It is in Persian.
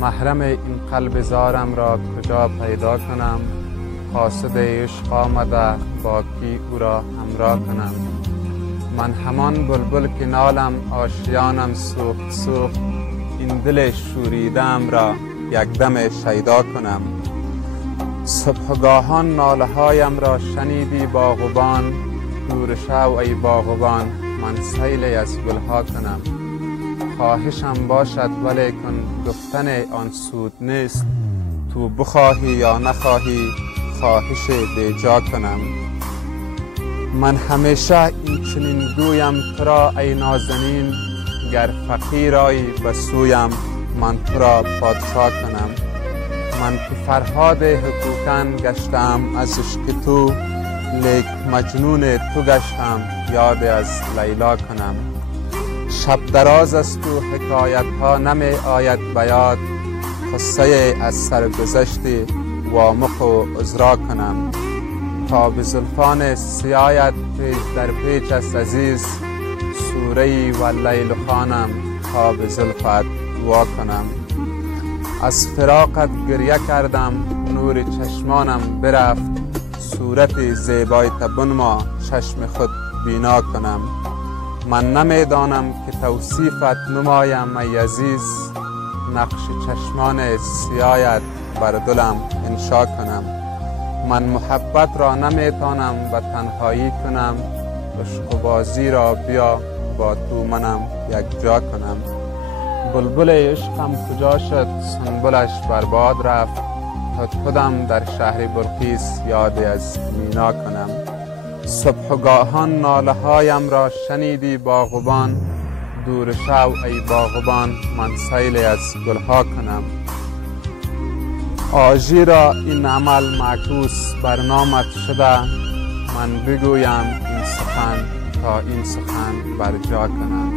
محرم این قلب زارم را کجا پیدا کنم؟ قاصد عشق آمده با کی او را همراه کنم؟ من همان بلبل که نالم آشیانم سوخت سوخت، این دل شوریدم را یک دم شیدا کنم. صبحگاهان ناله هایم را شنیدی باغبان، دور شو ای باغبان من سیلی از گلها کنم. خواهشم باشد ولیکن گفتن آن سود نیست، تو بخواهی یا نخواهی خواهش بیجا کنم. من همیشه این چنین گویم تو را ای نازنین، گر فقیر آیی به سویم من تو را پادشاه کنم. من که فرهاد حقوقن گشتم از عشق تو، لیک مجنون تو گشتم یاد از لیلا کنم. شب دراز از تو حکایت ها نمی آید بیاد، قصه از سرگذشت وامق و عذرا کنم. تا به زلفان سیایت پیچ در پیچ است عزیز، سوره و لیل خانم تا به زلفت وا کنم. از فراقت گریه کردم نور چشمانم برفت، صورت زیبای تبون ما چشم خود بینا کنم. من نمیدانم که توصیفت نمایم ای عزیز، نقش چشمان سیایت بر دلم انشا کنم. من محبت را نمیتانم و تنهایی کنم، عشق و بازی را بیا با تو منم یک جا کنم. بلبل عشقم کجا شد سنبلش برباد رفت، تا خودم در شهر بلقیس یاد از مینا کنم. صبحگاهان ناله هایم را شنیدی باغبان، دور شو ای باغبان من سیلی از گلها کنم. آجی را این عمل معکوس برنامت شده، من بگویم این سخن تا این سخن بر جا کنم.